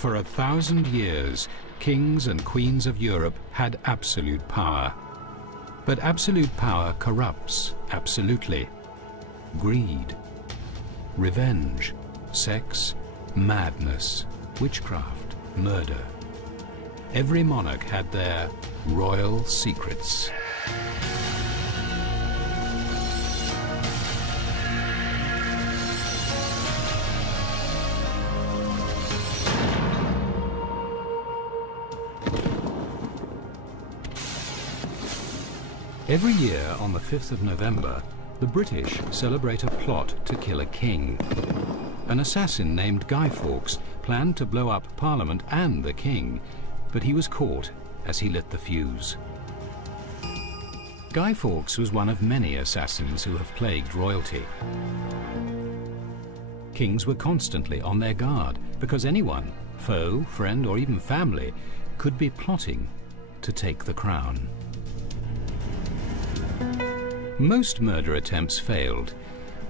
For 1,000 years, kings and queens of Europe had absolute power. But absolute power corrupts absolutely. Greed, revenge, sex, madness, witchcraft, murder. Every monarch had their royal secrets. Every year on the 5th of November, the British celebrate a plot to kill a king. An assassin named Guy Fawkes planned to blow up Parliament and the king, but he was caught as he lit the fuse. Guy Fawkes was one of many assassins who have plagued royalty. Kings were constantly on their guard because anyone, foe, friend, or even family, could be plotting to take the crown. Most murder attempts failed,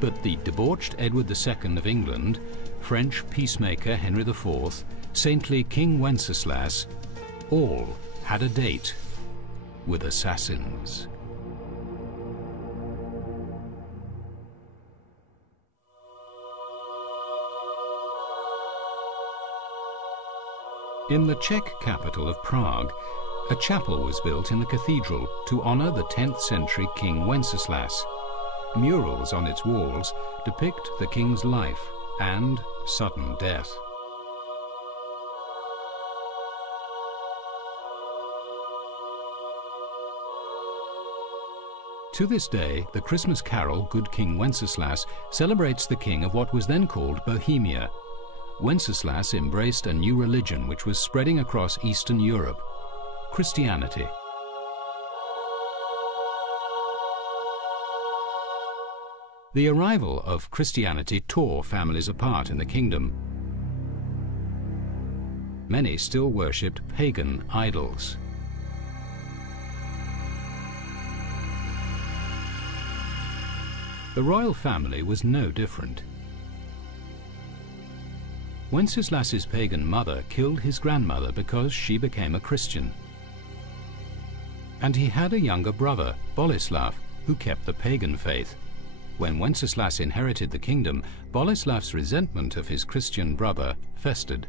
but the debauched Edward II of England, French peacemaker Henry IV, saintly King Wenceslas, all had a date with assassins. In the Czech capital of Prague, a chapel was built in the cathedral to honor the 10th century King Wenceslas. Murals on its walls depict the king's life and sudden death. To this day, the Christmas carol Good King Wenceslas celebrates the king of what was then called Bohemia. Wenceslas embraced a new religion which was spreading across Eastern Europe: Christianity. The arrival of Christianity tore families apart in the kingdom. Many still worshipped pagan idols. The royal family was no different. Wenceslas's pagan mother killed his grandmother because she became a Christian. And he had a younger brother, Boleslav, who kept the pagan faith. When Wenceslas inherited the kingdom, Boleslav's resentment of his Christian brother festered.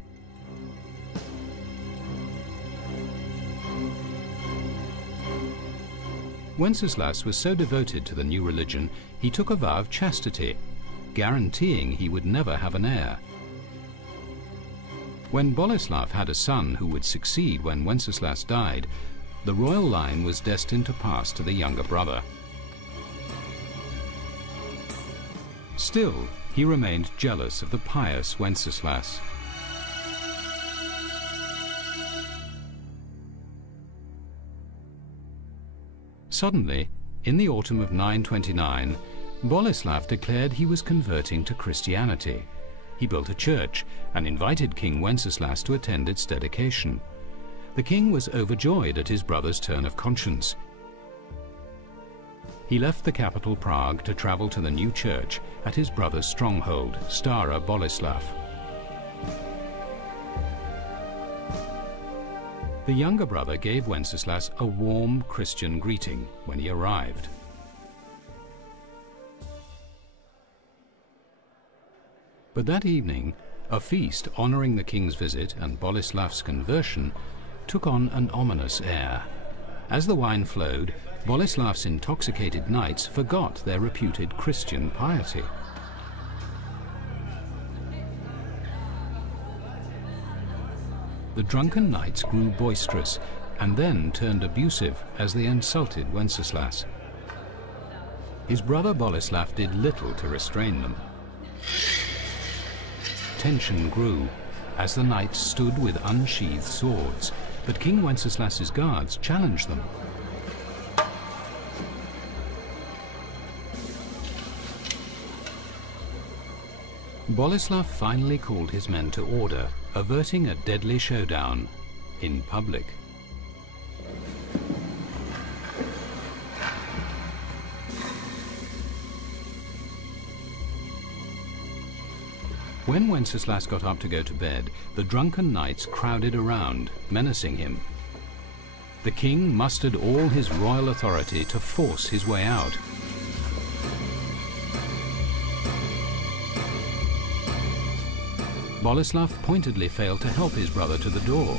Wenceslas was so devoted to the new religion, he took a vow of chastity, guaranteeing he would never have an heir. When Boleslav had a son who would succeed when Wenceslas died, the royal line was destined to pass to the younger brother. Still, he remained jealous of the pious Wenceslas. Suddenly, in the autumn of 929, Boleslav declared he was converting to Christianity. He built a church and invited King Wenceslas to attend its dedication. The king was overjoyed at his brother's turn of conscience. He left the capital Prague to travel to the new church at his brother's stronghold, Stara Boleslav. The younger brother gave Wenceslas a warm Christian greeting when he arrived. But that evening, a feast honoring the king's visit and Boleslav's conversion took on an ominous air. As the wine flowed, Boleslav's intoxicated knights forgot their reputed Christian piety. The drunken knights grew boisterous and then turned abusive as they insulted Wenceslas. His brother Boleslav did little to restrain them. Tension grew as the knights stood with unsheathed swords, but King Wenceslas's guards challenged them. Boleslav finally called his men to order, averting a deadly showdown in public. When Wenceslas got up to go to bed, the drunken knights crowded around, menacing him. The king mustered all his royal authority to force his way out. Boleslav pointedly failed to help his brother to the door.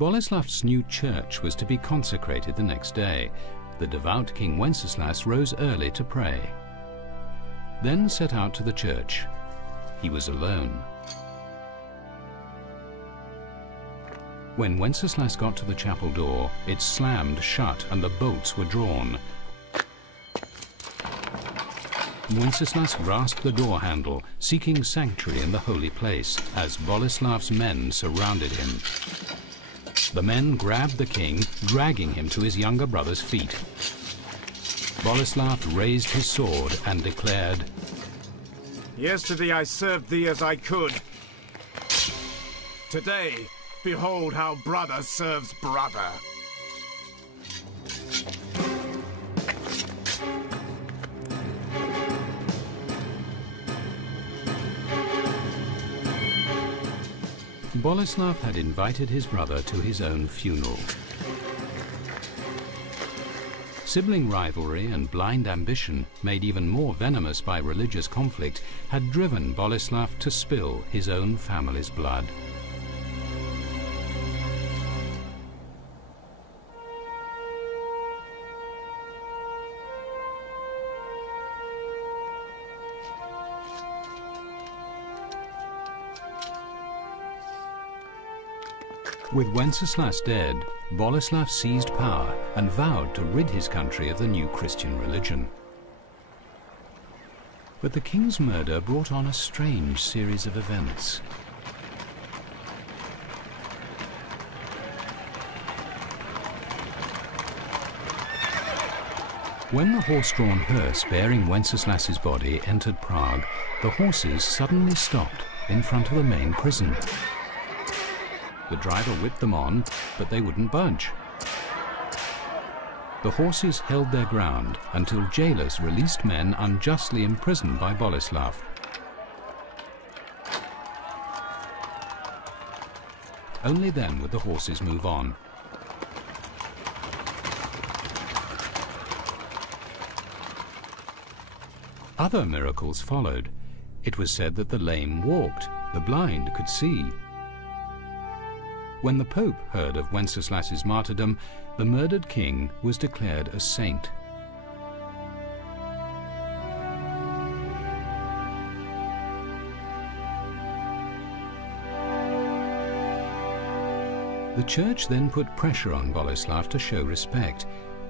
Boleslav's new church was to be consecrated the next day. The devout King Wenceslas rose early to pray, then set out to the church. He was alone. When Wenceslas got to the chapel door, it slammed shut and the bolts were drawn. Wenceslas grasped the door handle, seeking sanctuary in the holy place, as Boleslav's men surrounded him. The men grabbed the king, dragging him to his younger brother's feet. Boleslav raised his sword and declared, "Yesterday I served thee as I could. Today, behold how brother serves brother." Boleslav had invited his brother to his own funeral. Sibling rivalry and blind ambition, made even more venomous by religious conflict, had driven Boleslav to spill his own family's blood. With Wenceslas dead, Boleslav seized power and vowed to rid his country of the new Christian religion. But the king's murder brought on a strange series of events. When the horse-drawn hearse bearing Wenceslas's body entered Prague, the horses suddenly stopped in front of the main prison. The driver whipped them on, but they wouldn't budge. The horses held their ground until jailers released men unjustly imprisoned by Boleslav. Only then would the horses move on. Other miracles followed. It was said that the lame walked, the blind could see. When the Pope heard of Wenceslas's martyrdom, the murdered king was declared a saint. The church then put pressure on Boleslav to show respect.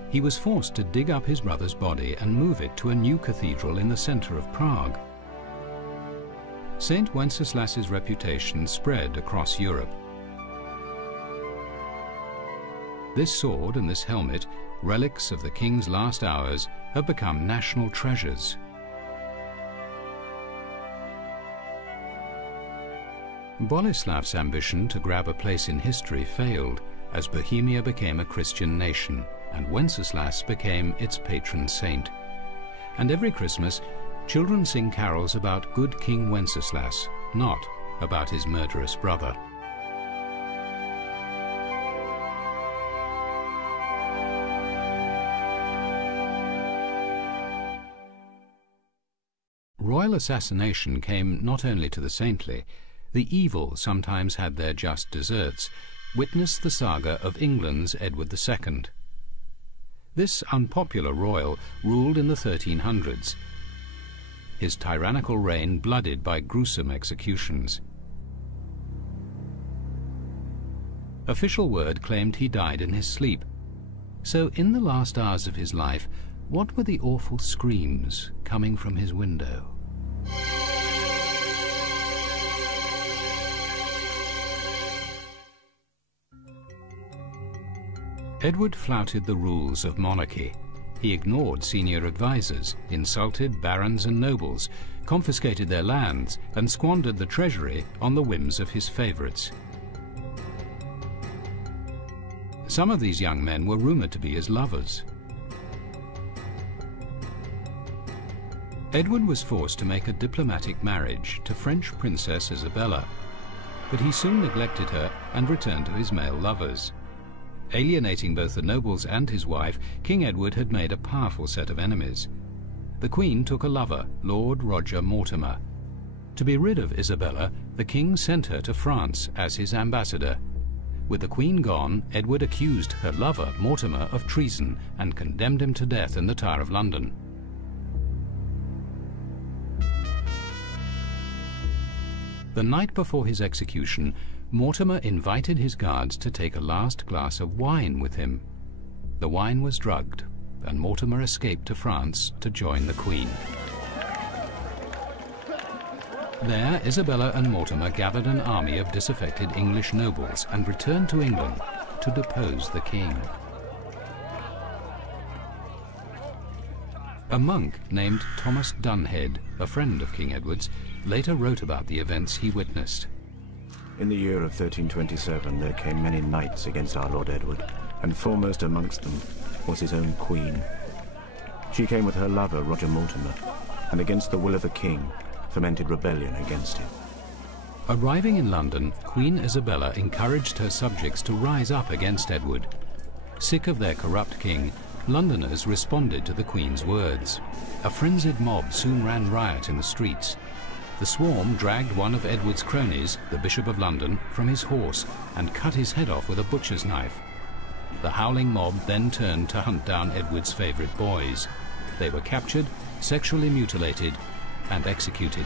He was forced to dig up his brother's body and move it to a new cathedral in the center of Prague. Saint Wenceslas's reputation spread across Europe. This sword and this helmet, relics of the king's last hours, have become national treasures. Boleslav's ambition to grab a place in history failed, as Bohemia became a Christian nation, and Wenceslas became its patron saint. And every Christmas, children sing carols about good King Wenceslas, not about his murderous brother. Royal assassination came not only to the saintly. The evil sometimes had their just deserts. Witness the saga of England's Edward II. This unpopular royal ruled in the 1300s. His tyrannical reign blooded by gruesome executions. Official word claimed he died in his sleep. So in the last hours of his life, what were the awful screams coming from his window? Edward flouted the rules of monarchy. He ignored senior advisors, insulted barons and nobles, confiscated their lands, and squandered the treasury on the whims of his favorites. Some of these young men were rumoured to be his lovers. Edward was forced to make a diplomatic marriage to French Princess Isabella, but he soon neglected her and returned to his male lovers. Alienating both the nobles and his wife, King Edward had made a powerful set of enemies. The Queen took a lover, Lord Roger Mortimer. To be rid of Isabella, the King sent her to France as his ambassador. With the Queen gone, Edward accused her lover, Mortimer, of treason and condemned him to death in the Tower of London. The night before his execution, Mortimer invited his guards to take a last glass of wine with him. The wine was drugged, and Mortimer escaped to France to join the Queen. There, Isabella and Mortimer gathered an army of disaffected English nobles and returned to England to depose the king. A monk named Thomas Dunhead, a friend of King Edward's, later wrote about the events he witnessed. In the year of 1327 there came many knights against our Lord Edward, and foremost amongst them was his own queen. She came with her lover Roger Mortimer, and against the will of the king fomented rebellion against him. Arriving in London, Queen Isabella encouraged her subjects to rise up against Edward. Sick of their corrupt king, Londoners responded to the Queen's words. A frenzied mob soon ran riot in the streets. The swarm dragged one of Edward's cronies, the Bishop of London, from his horse and cut his head off with a butcher's knife. The howling mob then turned to hunt down Edward's favourite boys. They were captured, sexually mutilated, and executed.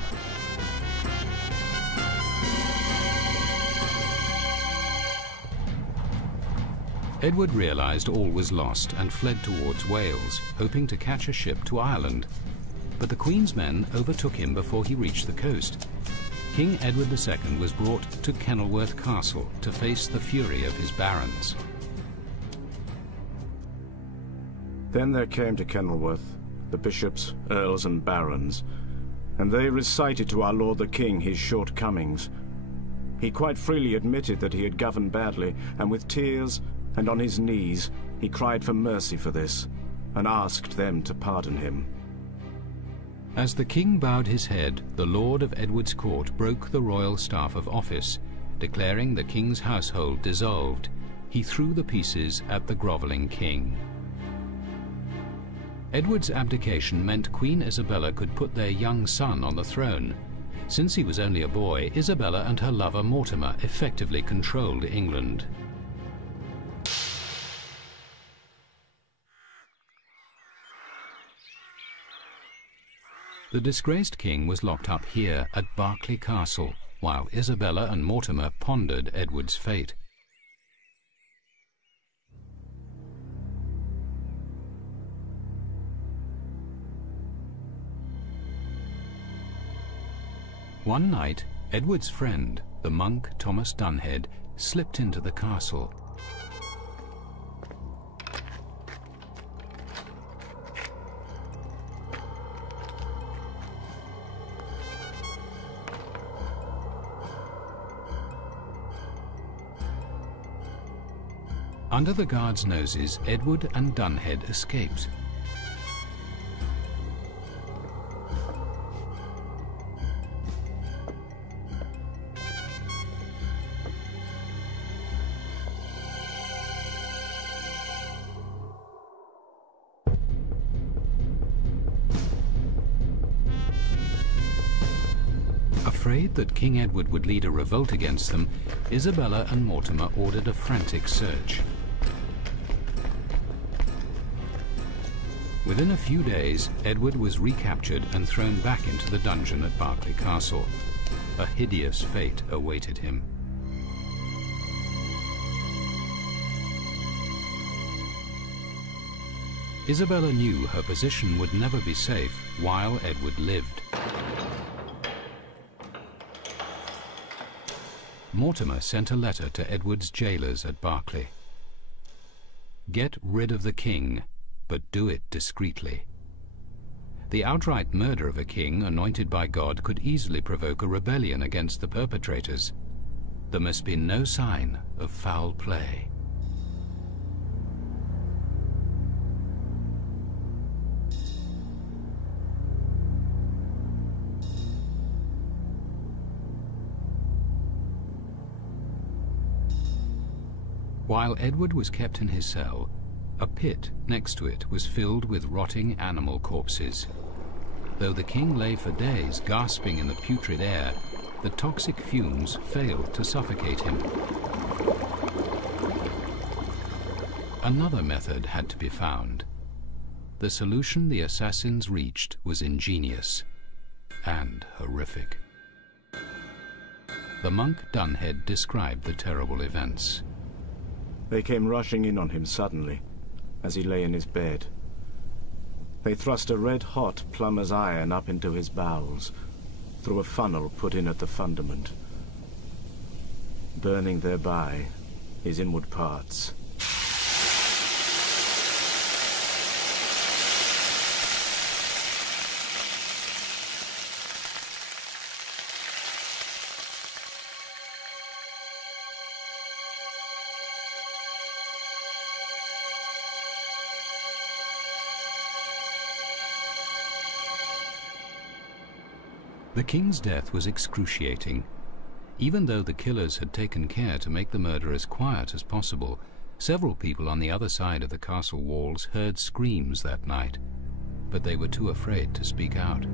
Edward realised all was lost and fled towards Wales, hoping to catch a ship to Ireland. But the Queen's men overtook him before he reached the coast. King Edward II was brought to Kenilworth Castle to face the fury of his barons. Then there came to Kenilworth the bishops, earls and barons, and they recited to our Lord the King his shortcomings. He quite freely admitted that he had governed badly, and with tears and on his knees he cried for mercy for this, and asked them to pardon him. As the king bowed his head, the Lord of Edward's court broke the royal staff of office, declaring the king's household dissolved. He threw the pieces at the grovelling king. Edward's abdication meant Queen Isabella could put their young son on the throne. Since he was only a boy, Isabella and her lover Mortimer effectively controlled England. The disgraced king was locked up here at Berkeley Castle, while Isabella and Mortimer pondered Edward's fate. One night, Edward's friend, the monk Thomas Dunhead, slipped into the castle. Under the guards' noses, Edward and Dunhead escaped. Afraid that King Edward would lead a revolt against them, Isabella and Mortimer ordered a frantic search. Within a few days, Edward was recaptured and thrown back into the dungeon at Berkeley Castle. A hideous fate awaited him. Isabella knew her position would never be safe while Edward lived. Mortimer sent a letter to Edward's jailers at Berkeley. Get rid of the king, but do it discreetly. The outright murder of a king anointed by God could easily provoke a rebellion against the perpetrators. There must be no sign of foul play. While Edward was kept in his cell, a pit next to it was filled with rotting animal corpses. Though the king lay for days gasping in the putrid air, the toxic fumes failed to suffocate him. Another method had to be found. The solution the assassins reached was ingenious and horrific. The monk Dunhead described the terrible events. They came rushing in on him suddenly, as he lay in his bed. They thrust a red-hot plumber's iron up into his bowels, through a funnel put in at the fundament, burning thereby his inward parts. The king's death was excruciating. Even though the killers had taken care to make the murder as quiet as possible, several people on the other side of the castle walls heard screams that night, but they were too afraid to speak out.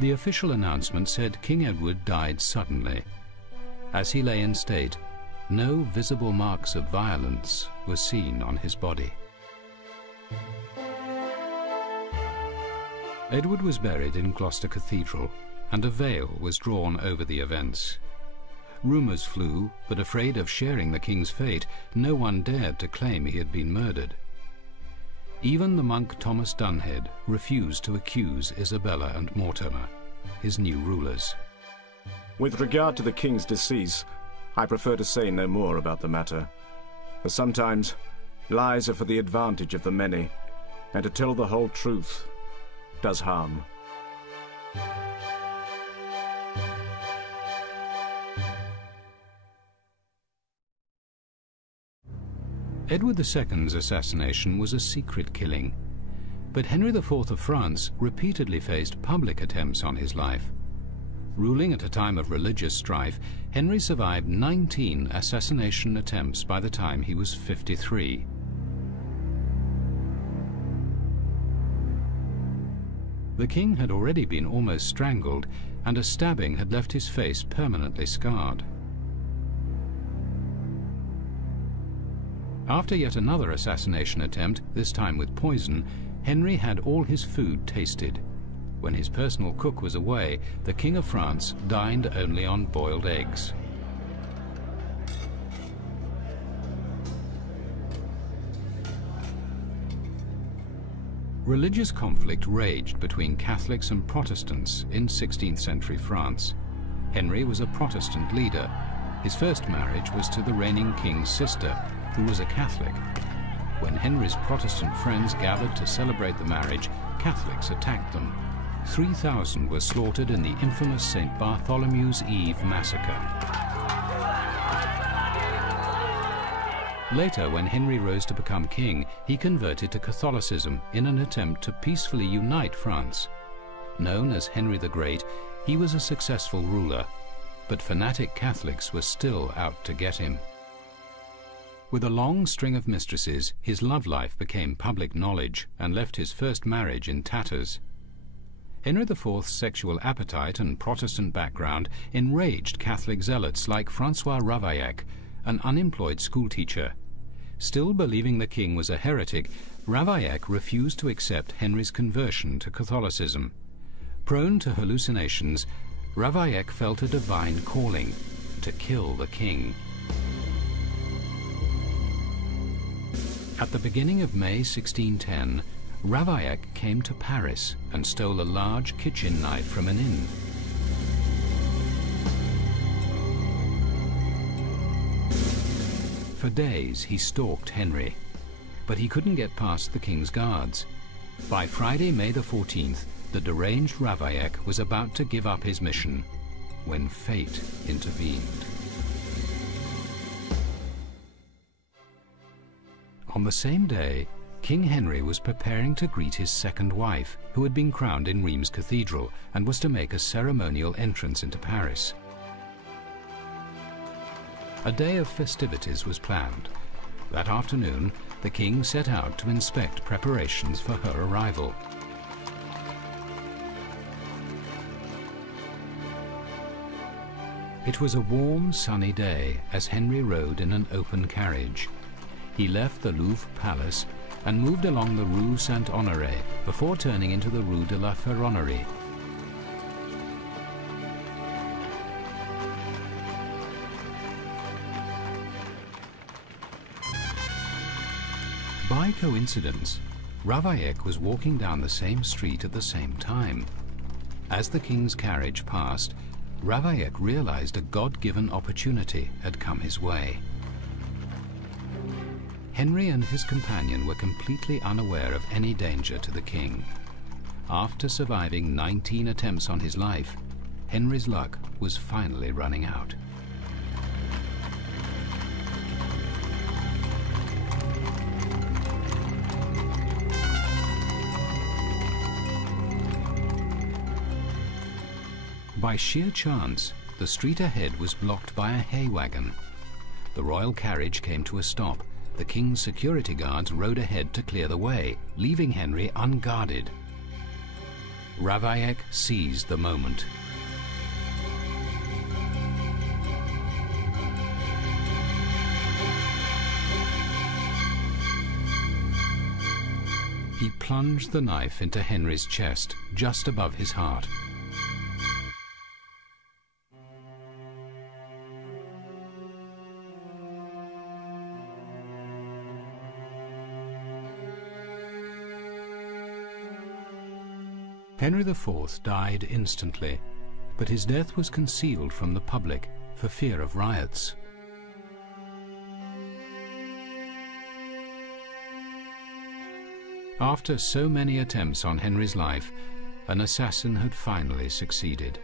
The official announcement said King Edward died suddenly. As he lay in state, no visible marks of violence were seen on his body. Edward was buried in Gloucester Cathedral, and a veil was drawn over the events. Rumours flew, but afraid of sharing the king's fate, no one dared to claim he had been murdered. Even the monk Thomas Dunhead refused to accuse Isabella and Mortimer, his new rulers. With regard to the king's decease, I prefer to say no more about the matter, for sometimes lies are for the advantage of the many, and to tell the whole truth does harm. Edward II's assassination was a secret killing, but Henry IV of France repeatedly faced public attempts on his life. Ruling at a time of religious strife, Henry survived 19 assassination attempts by the time he was 53. The king had already been almost strangled, and a stabbing had left his face permanently scarred. After yet another assassination attempt, this time with poison, Henry had all his food tasted. When his personal cook was away, the King of France dined only on boiled eggs. Religious conflict raged between Catholics and Protestants in 16th century France. Henry was a Protestant leader. His first marriage was to the reigning king's sister, who was a Catholic. When Henry's Protestant friends gathered to celebrate the marriage, Catholics attacked them. 3,000 were slaughtered in the infamous St. Bartholomew's Eve massacre. Later, when Henry rose to become king, he converted to Catholicism in an attempt to peacefully unite France. Known as Henry the Great, he was a successful ruler, but fanatic Catholics were still out to get him. With a long string of mistresses, his love life became public knowledge and left his first marriage in tatters. Henry IV's sexual appetite and Protestant background enraged Catholic zealots like Francois Ravaillac, an unemployed schoolteacher. Still believing the king was a heretic, Ravaillac refused to accept Henry's conversion to Catholicism. Prone to hallucinations, Ravaillac felt a divine calling to kill the king. At the beginning of May 1610, Ravaillac came to Paris and stole a large kitchen knife from an inn. For days he stalked Henry, but he couldn't get past the king's guards. By Friday, May the 14th, the deranged Ravaillac was about to give up his mission when fate intervened. On the same day, King Henry was preparing to greet his second wife, who had been crowned in Rheims Cathedral and was to make a ceremonial entrance into Paris. A day of festivities was planned. That afternoon, the king set out to inspect preparations for her arrival. It was a warm, sunny day as Henry rode in an open carriage. He left the Louvre Palace and moved along the Rue Saint-Honoré before turning into the Rue de la Ferronnerie. By coincidence, Ravaillac was walking down the same street at the same time. As the king's carriage passed, Ravaillac realized a God-given opportunity had come his way. Henry and his companion were completely unaware of any danger to the king. After surviving 19 attempts on his life, Henry's luck was finally running out. By sheer chance, the street ahead was blocked by a hay wagon. The royal carriage came to a stop. The king's security guards rode ahead to clear the way, leaving Henry unguarded. Ravaillac seized the moment. He plunged the knife into Henry's chest, just above his heart. Henry IV died instantly, but his death was concealed from the public for fear of riots. After so many attempts on Henry's life, an assassin had finally succeeded.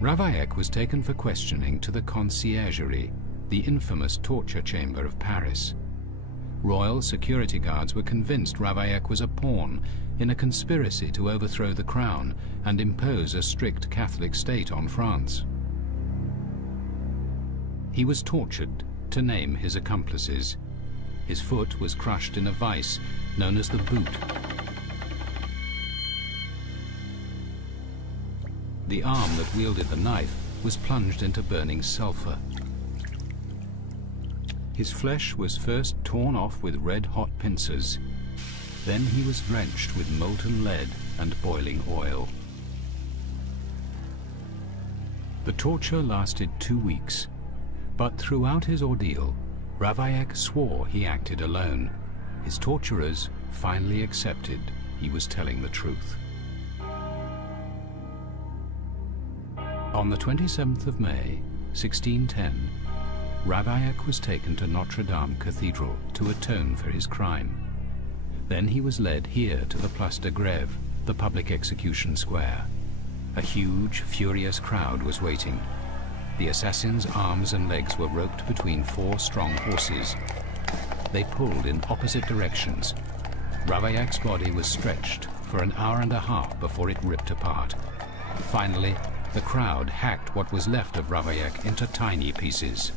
Ravaillac was taken for questioning to the Conciergerie, the infamous torture chamber of Paris. Royal security guards were convinced Ravaillac was a pawn in a conspiracy to overthrow the crown and impose a strict Catholic state on France. He was tortured to name his accomplices. His foot was crushed in a vice known as the boot. The arm that wielded the knife was plunged into burning sulfur. His flesh was first torn off with red-hot pincers. Then he was drenched with molten lead and boiling oil. The torture lasted 2 weeks, but throughout his ordeal, Ravaillac swore he acted alone. His torturers finally accepted he was telling the truth. On the 27th of May, 1610, Ravaillac was taken to Notre Dame Cathedral to atone for his crime. Then he was led here to the Place de Grève, the public execution square. A huge, furious crowd was waiting. The assassin's arms and legs were roped between 4 strong horses. They pulled in opposite directions. Ravaillac's body was stretched for an hour and a half before it ripped apart. Finally, the crowd hacked what was left of Ravaillac into tiny pieces.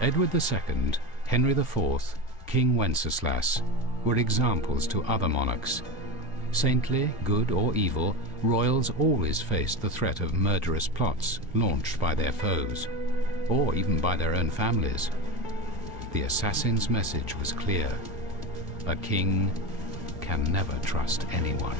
Edward II, Henry IV, King Wenceslas were examples to other monarchs. Saintly, good or evil, royals always faced the threat of murderous plots launched by their foes, or even by their own families. The assassin's message was clear: a king can never trust anyone.